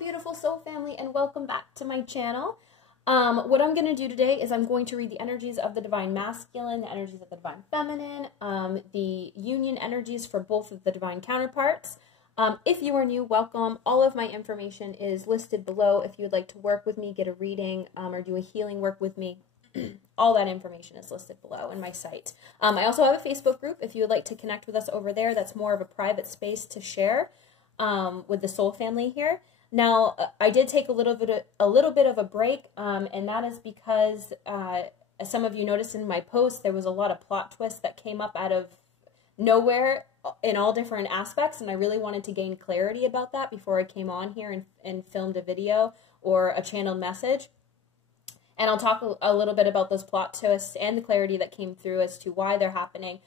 beautiful soul family, and welcome back to my channel. What I'm going to do today is I'm going to read the energies of the Divine Masculine, the energies of the Divine Feminine, the union energies for both of the Divine counterparts. If you are new, welcome. All of my information is listed below. If you would like to work with me, get a reading, or do a healing work with me, all that information is listed below in my site. I also have a Facebook group if you would like to connect with us over there. That's more of a private space to share with the soul family here. Now, I did take a little bit of a break, and that is because, as some of you noticed in my post, there was a lot of plot twists that came up out of nowhere in all different aspects, and I really wanted to gain clarity about that before I came on here and filmed a video or a channeled message. And I'll talk a little bit about those plot twists and the clarity that came through as to why they're happening.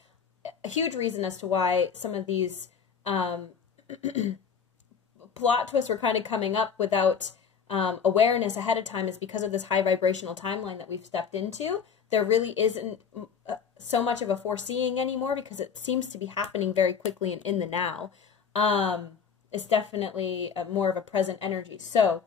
A huge reason as to why some of these plot twists were kind of coming up without awareness ahead of time is because of this high vibrational timeline that we've stepped into. There really isn't so much of a foreseeing anymore because it seems to be happening very quickly and in the now. It's definitely more of a present energy. So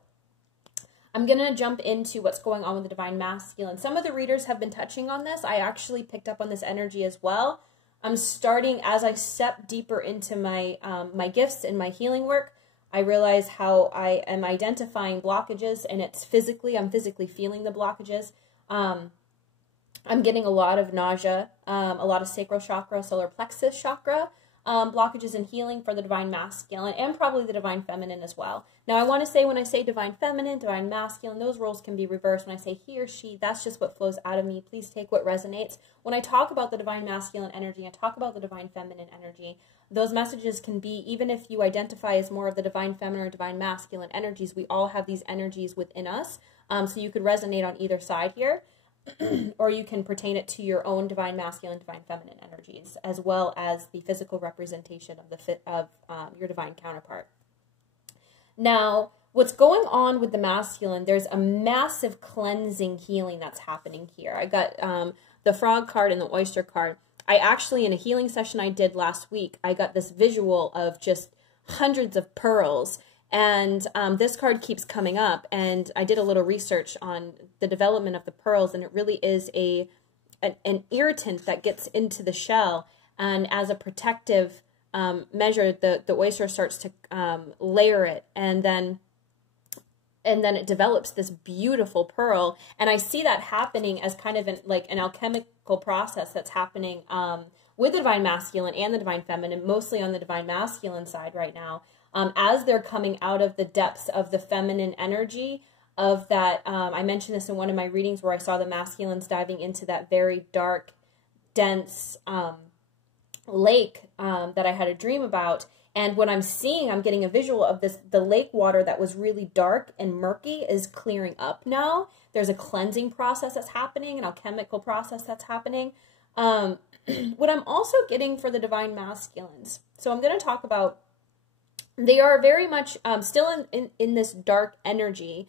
I'm going to jump into what's going on with the Divine Masculine. Some of the readers have been touching on this. I actually picked up on this energy as well. I'm starting, as I step deeper into my, my gifts and my healing work, I realize how I am identifying blockages, and it's physically, I'm physically feeling the blockages. I'm getting a lot of nausea, a lot of sacral chakra, solar plexus chakra, blockages in healing for the Divine Masculine and probably the Divine Feminine as well. Now, I want to say when I say Divine Feminine, Divine Masculine, those roles can be reversed. When I say he or she, that's just what flows out of me. Please take what resonates. When I talk about the Divine Masculine energy, I talk about the Divine Feminine energy. Those messages can be, even if you identify as more of the Divine Feminine or Divine Masculine energies, we all have these energies within us. So you could resonate on either side here. Or you can pertain it to your own Divine Masculine, Divine Feminine energies, as well as the physical representation of your Divine counterpart. Now, what's going on with the masculine, there's a massive cleansing healing that's happening here. I got the frog card and the oyster card. I actually, in a healing session I did last week, I got this visual of just hundreds of pearls. And this card keeps coming up, and I did a little research on the development of the pearls, and it really is an irritant that gets into the shell, and as a protective measure, the oyster starts to layer it, and then it develops this beautiful pearl. And I see that happening as kind of like an alchemical process that's happening with the Divine Masculine and the Divine Feminine, mostly on the Divine Masculine side right now. As they're coming out of the depths of the feminine energy of that, I mentioned this in one of my readings where I saw the masculines diving into that very dark, dense lake that I had a dream about. And what I'm seeing, I'm getting a visual of this, the lake water that was really dark and murky is clearing up now. There's a cleansing process that's happening, an alchemical process that's happening. What I'm also getting for the Divine Masculines, so I'm going to talk about, they are very much still in this dark energy,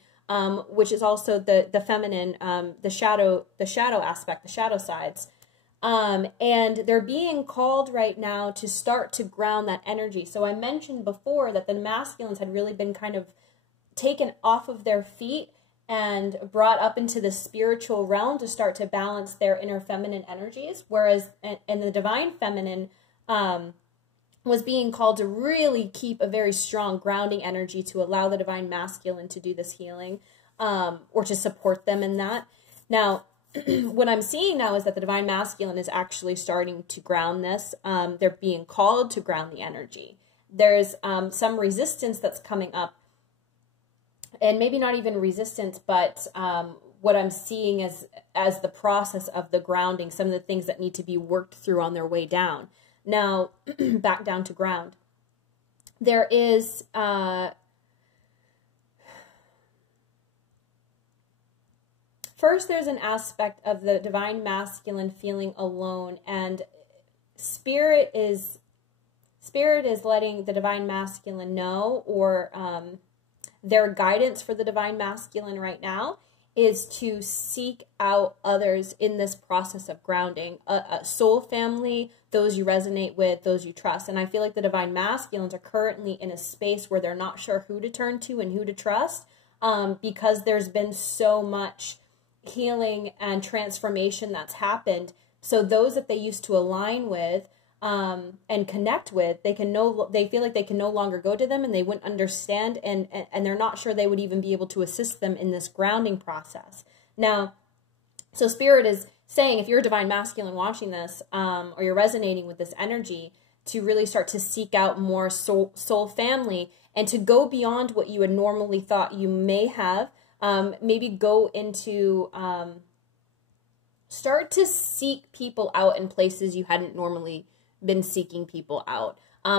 which is also the feminine, the shadow aspect, the shadow sides. And they're being called right now to start to ground that energy. So I mentioned before that the masculines had really been kind of taken off of their feet and brought up into the spiritual realm to start to balance their inner feminine energies, whereas in the Divine Feminine, was being called to really keep a very strong grounding energy to allow the Divine Masculine to do this healing, or to support them in that. Now, what I'm seeing now is that the Divine Masculine is actually starting to ground this. They're being called to ground the energy. There's some resistance that's coming up, and maybe not even resistance, but what I'm seeing as the process of the grounding, some of the things that need to be worked through on their way down. Now, back down to ground. There is first, there's an aspect of the Divine Masculine feeling alone, and Spirit is letting the Divine Masculine know, or their guidance for the Divine Masculine right now is to seek out others in this process of grounding. A soul family, those you resonate with, those you trust. And I feel like the divine masculines are currently in a space where they're not sure who to turn to and who to trust, because there's been so much healing and transformation that's happened. So those that they used to align with and connect with, they feel like they can no longer go to them, and they wouldn't understand, and they're not sure they would even be able to assist them in this grounding process. Now, so Spirit is saying, if you're a divine masculine watching this, or you're resonating with this energy, to really start to seek out more soul family, and to go beyond what you had normally thought you may have. Maybe go into, start to seek people out in places you hadn't normally been seeking people out.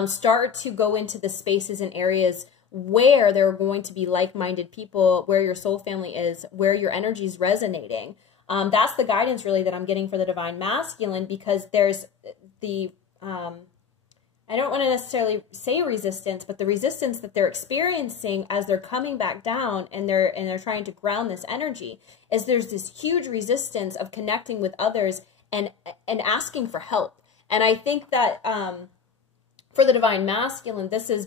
Start to go into the spaces and areas where there are going to be like-minded people, where your soul family is, where your energy is resonating. That's the guidance really that I'm getting for the divine masculine, because there's the, I don't want to necessarily say resistance, but the resistance that they're experiencing as they're coming back down and they're trying to ground this energy, is there's this huge resistance of connecting with others and asking for help. And I think that for the divine masculine, this is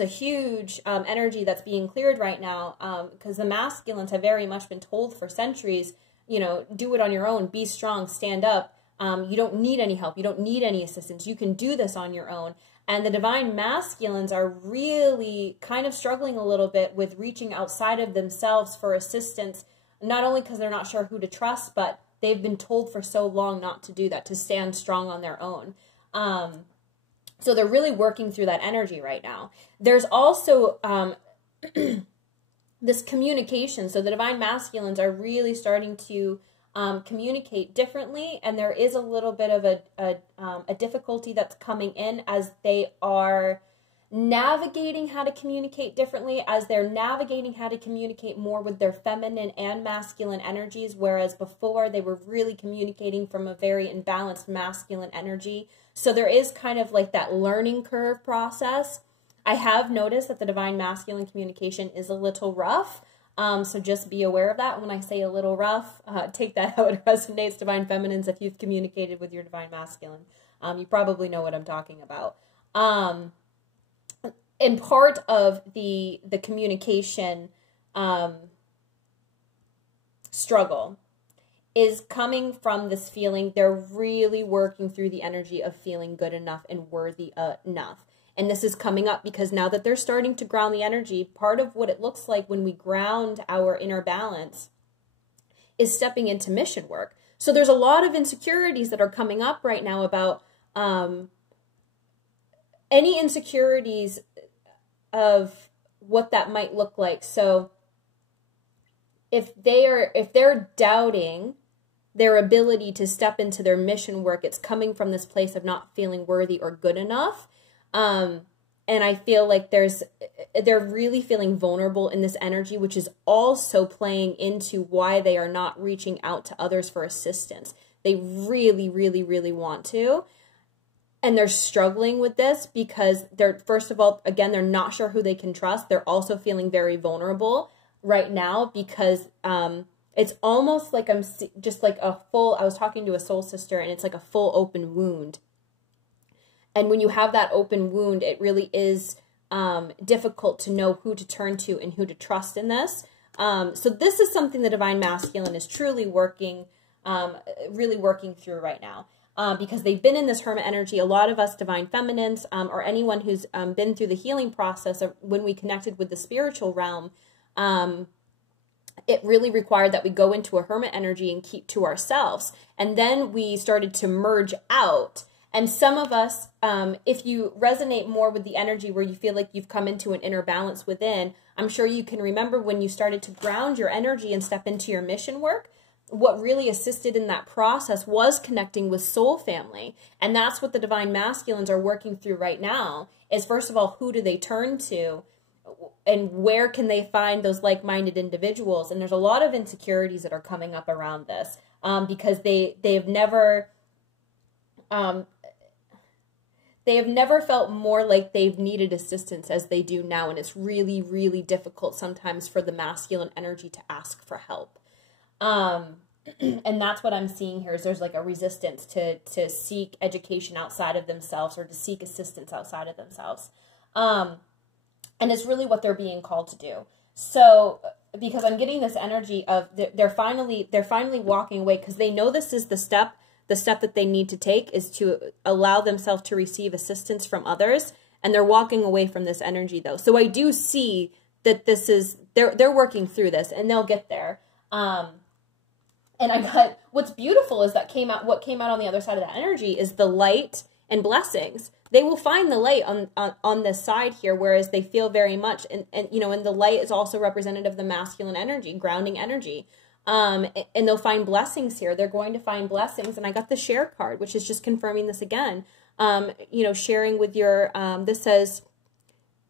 a huge energy that's being cleared right now, because the masculines have very much been told for centuries, do it on your own, be strong, stand up. You don't need any help. You don't need any assistance. You can do this on your own. And the divine masculines are really kind of struggling a little bit with reaching outside of themselves for assistance, not only because they're not sure who to trust, but they've been told for so long not to do that, to stand strong on their own. So they're really working through that energy right now. There's also this communication. So the divine masculines are really starting to communicate differently, and there is a little bit of a difficulty that's coming in as they are navigating how to communicate differently, as they're navigating how to communicate more with their feminine and masculine energies, whereas before they were really communicating from a very imbalanced masculine energy. So there is kind of like that learning curve process. I have noticed that the divine masculine communication is a little rough. So just be aware of that. When I say a little rough, take that how it resonates, divine feminines. If you've communicated with your divine masculine, you probably know what I'm talking about. And part of the communication struggle is coming from this feeling they're really working through the energy of feeling good enough and worthy enough. And this is coming up because now that they're starting to ground the energy, part of what it looks like when we ground our inner balance is stepping into mission work. So there's a lot of insecurities that are coming up right now about any insecurities of what that might look like. So if they're doubting their ability to step into their mission work, it's coming from this place of not feeling worthy or good enough. And I feel like they're really feeling vulnerable in this energy, which is also playing into why they are not reaching out to others for assistance. They really, really, really want to. And they're struggling with this because first of all, again, they're not sure who they can trust. They're also feeling very vulnerable right now because, it's almost like I was talking to a soul sister, and it's like a full open wound. And when you have that open wound, it really is difficult to know who to turn to and who to trust in this. So this is something the divine masculine is truly really working through right now. Because they've been in this hermit energy. A lot of us divine feminines, or anyone who's been through the healing process of when we connected with the spiritual realm, it really required that we go into a hermit energy and keep to ourselves. And then we started to merge out. And some of us, if you resonate more with the energy where you feel like you've come into an inner balance within, I'm sure you can remember when you started to ground your energy and step into your mission work. What really assisted in that process was connecting with soul family. And that's what the divine masculines are working through right now, is first of all, who do they turn to? And where can they find those like-minded individuals? And there's a lot of insecurities that are coming up around this because they have never felt more like they've needed assistance as they do now. And it's really, really difficult sometimes for the masculine energy to ask for help. And that's what I'm seeing here is there's like a resistance to seek education outside of themselves or to seek assistance outside of themselves. And it's really what they're being called to do. So, because I'm getting this energy of they're finally walking away because they know this is the step that they need to take is to allow themselves to receive assistance from others. And they're walking away from this energy though. So I do see that this is, they're working through this and they'll get there. And I got, what's beautiful is that what came out on the other side of that energy is the light and blessings. They will find the light on this side here, whereas they feel very much, and the light is also representative of the masculine energy, grounding energy. And they'll find blessings here. They're going to find blessings. And I got the share card, which is just confirming this again. Sharing with your, this says,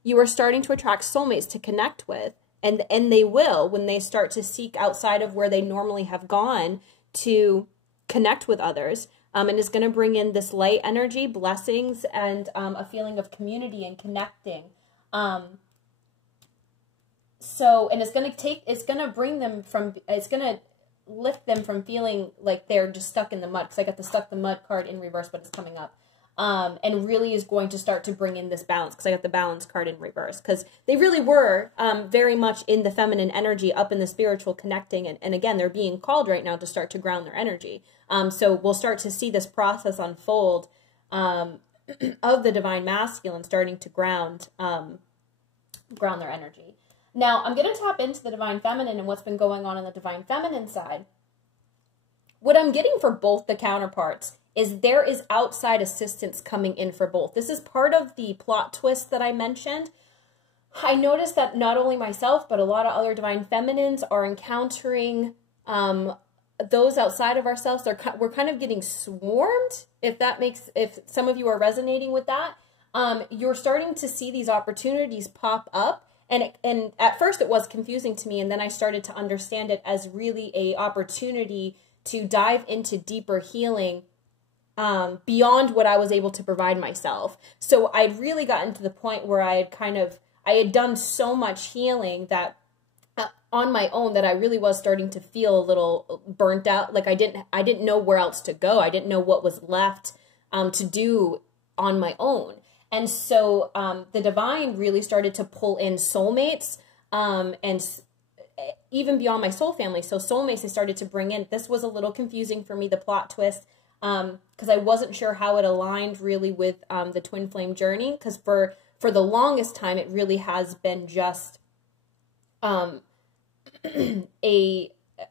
you are starting to attract soulmates to connect with. And they will when they start to seek outside of where they normally have gone to connect with others. And it's going to bring in this light energy, blessings, and a feeling of community and connecting. And it's going to lift them from feeling like they're just stuck in the mud. Because I got the stuck the mud card in reverse, but it's coming up. And really is going to start to bring in this balance, because I got the balance card in reverse, because they really were very much in the feminine energy, up in the spiritual connecting, and again, they're being called right now to start to ground their energy. So we'll start to see this process unfold of the divine masculine starting to ground their energy. Now, I'm going to tap into the divine feminine and what's been going on the divine feminine side. What I'm getting for both the counterparts is there is outside assistance coming in for both. This is part of the plot twist that I mentioned. I noticed that not only myself, but a lot of other divine feminines are encountering those outside of ourselves. We're kind of getting swarmed, if some of you are resonating with that. You're starting to see these opportunities pop up. And at first it was confusing to me, and then I started to understand it as really a opportunity to dive into deeper healing beyond what I was able to provide myself. So I'd really gotten to the point where I had done so much healing that on my own that I really was starting to feel a little burnt out. Like I didn't know where else to go. I didn't know what was left to do on my own. And so the divine really started to pull in soulmates and even beyond my soul family. So soulmates, they started to bring in. This was a little confusing for me, the plot twist, because I wasn't sure how it aligned really with the twin flame journey. Because for the longest time, it really has been just a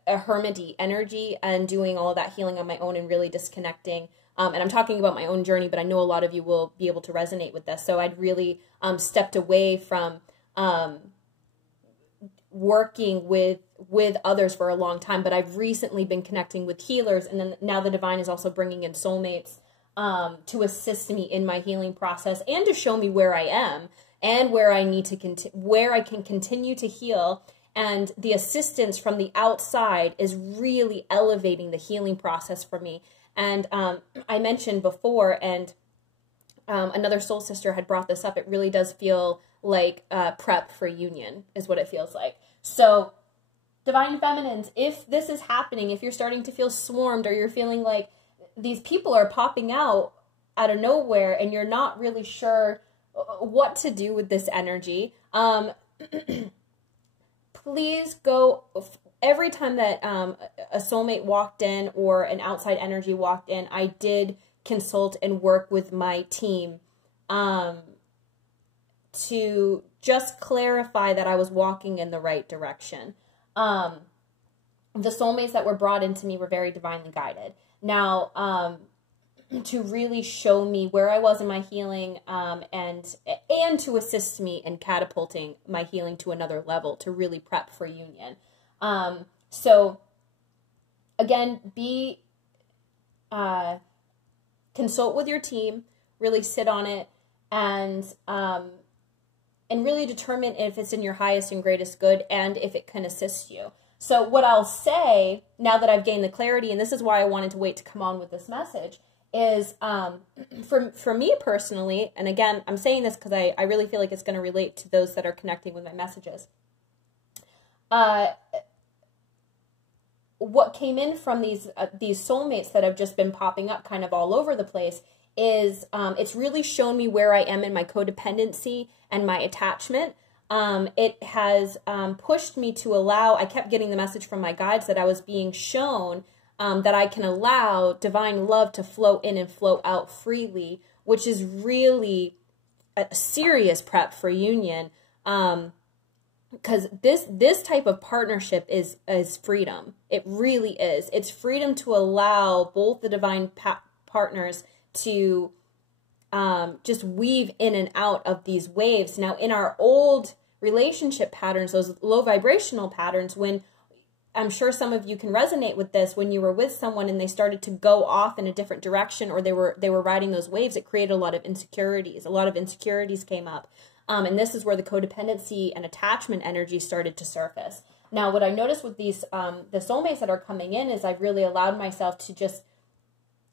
hermity energy and doing all of that healing on my own and really disconnecting. And I'm talking about my own journey, but I know a lot of you will be able to resonate with this. So I'd really stepped away from working with others for a long time, but I've recently been connecting with healers, and then now the divine is also bringing in soulmates to assist me in my healing process and to show me where I am and where I need to where I can continue to heal. And the assistance from the outside is really elevating the healing process for me. And I mentioned before, and another soul sister had brought this up, it really does feel like prep for union is what it feels like. So divine feminines, if this is happening, if you're starting to feel swarmed or you're feeling like these people are popping out of nowhere and you're not really sure what to do with this energy, please go, every time that a soulmate walked in or an outside energy walked in, I did consult and work with my team to just clarify that I was walking in the right direction. The soulmates that were brought into me were very divinely guided. Now, to really show me where I was in my healing, and to assist me in catapulting my healing to another level to really prep for union. So again, consult with your team, really sit on it, and really determine if it's in your highest and greatest good and if it can assist you. So what I'll say, now that I've gained the clarity, and this is why I wanted to wait to come on with this message, is for me personally, and again, I'm saying this because I really feel like it's going to relate to those that are connecting with my messages. what came in from these soulmates that have just been popping up kind of all over the place is it's really shown me where I am in my codependency and my attachment. It has pushed me to allow, I kept getting the message from my guides that I was being shown that I can allow divine love to flow in and flow out freely, which is really a serious prep for union. Because this type of partnership is freedom. It really is. It's freedom to allow both the divine partners to just weave in and out of these waves. Now, in our old relationship patterns, those low vibrational patterns, when I'm sure some of you can resonate with this, when you were with someone and they started to go off in a different direction, or they were riding those waves, it created a lot of insecurities. A lot of insecurities came up. And this is where the codependency and attachment energy started to surface. Now, what I noticed with these, the soulmates that are coming in, is I've really allowed myself to just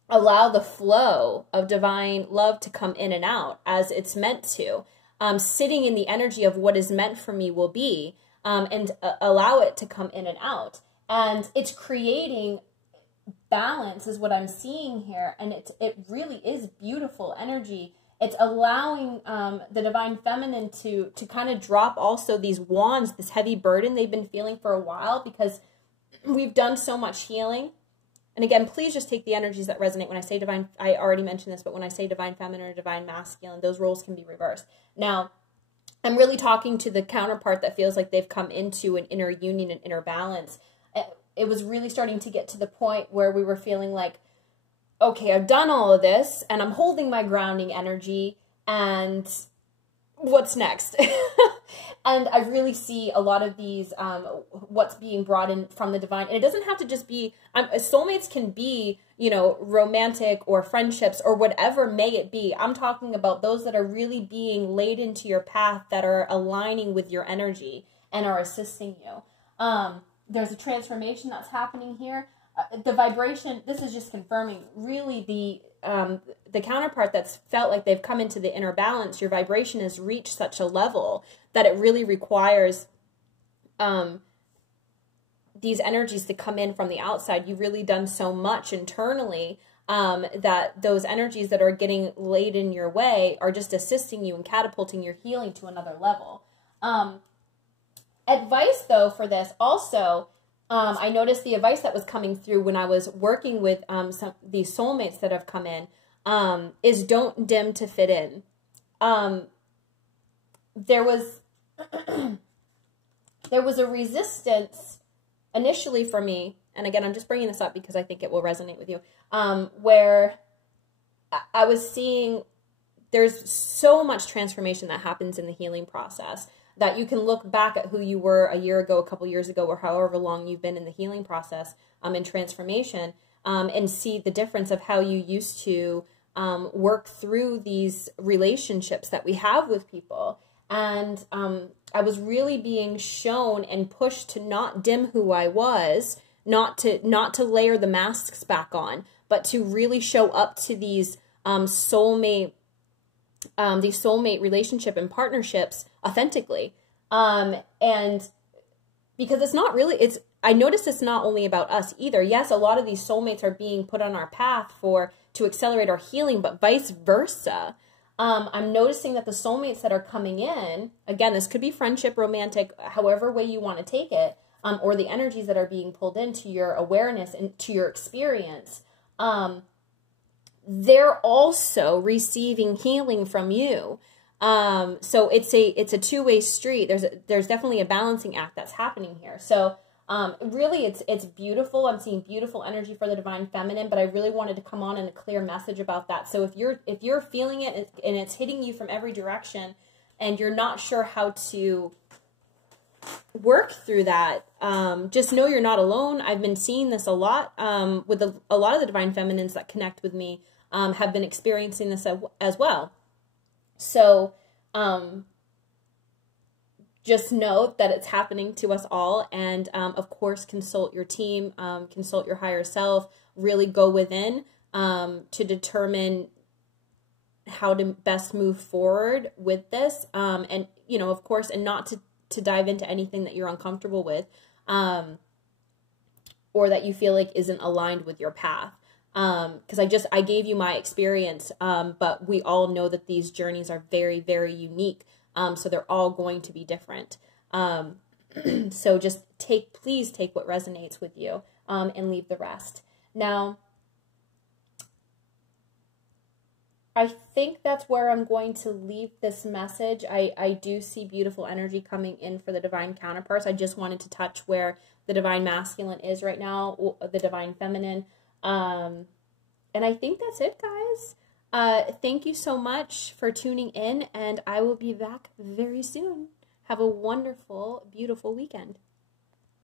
allow the flow of divine love to come in and out as it's meant to. Sitting in the energy of what is meant for me will be, and allow it to come in and out. And it's creating balance is what I'm seeing here. And it really is beautiful energy. It's allowing the divine feminine to kind of drop also these wands, this heavy burden they've been feeling for a while, because we've done so much healing. And again, please just take the energies that resonate. When I say divine, I already mentioned this, but when I say divine feminine or divine masculine, those roles can be reversed. Now, I'm really talking to the counterpart that feels like they've come into an inner union and inner balance. It was really starting to get to the point where we were feeling like, okay, I've done all of this and I'm holding my grounding energy, and what's next? And I really see a lot of these, what's being brought in from the divine. And it doesn't have to just be, soulmates can be, you know, romantic or friendships or whatever may it be. I'm talking about those that are really being laid into your path, that are aligning with your energy and are assisting you. There's a transformation that's happening here. The vibration, this is just confirming really the counterpart that's felt like they've come into the inner balance. Your vibration has reached such a level that it really requires these energies to come in from the outside. You've really done so much internally that those energies that are getting laid in your way are just assisting you and catapulting your healing to another level. Advice, though, for this also, I noticed the advice that was coming through when I was working with these soulmates that have come in, is don't dim to fit in. There was a resistance initially for me, and again, I'm just bringing this up because I think it will resonate with you, where I was seeing there's so much transformation that happens in the healing process, that you can look back at who you were a year ago, a couple years ago, or however long you've been in the healing process, in transformation, and see the difference of how you used to work through these relationships that we have with people. And I was really being shown and pushed to not dim who I was, not to layer the masks back on, but to really show up to these soulmate relationship and partnerships authentically. And because it's not really, I noticed it's not only about us either. Yes, a lot of these soulmates are being put on our path to accelerate our healing, but vice versa. I'm noticing that the soulmates that are coming in, again, this could be friendship, romantic, however way you want to take it, or the energies that are being pulled into your awareness and to your experience, they're also receiving healing from you. So it's a two-way street. There's definitely a balancing act that's happening here. So really it's beautiful. I'm seeing beautiful energy for the divine feminine, but I really wanted to come on in a clear message about that. So if you're feeling it and it's hitting you from every direction and you're not sure how to work through that, just know you're not alone. I've been seeing this a lot with a lot of the divine feminines that connect with me, have been experiencing this as well. So just know that it's happening to us all. And of course, consult your team, consult your higher self, really go within to determine how to best move forward with this. And, you know, of course, and not to dive into anything that you're uncomfortable with. or that you feel like isn't aligned with your path. Because I gave you my experience, but we all know that these journeys are very, very unique. So they're all going to be different. So just please take what resonates with you, and leave the rest. Now, I think that's where I'm going to leave this message. I do see beautiful energy coming in for the divine counterparts. I just wanted to touch where the divine masculine is right now, the divine feminine. And I think that's it, guys. Thank you so much for tuning in, and I will be back very soon. Have a wonderful, beautiful weekend.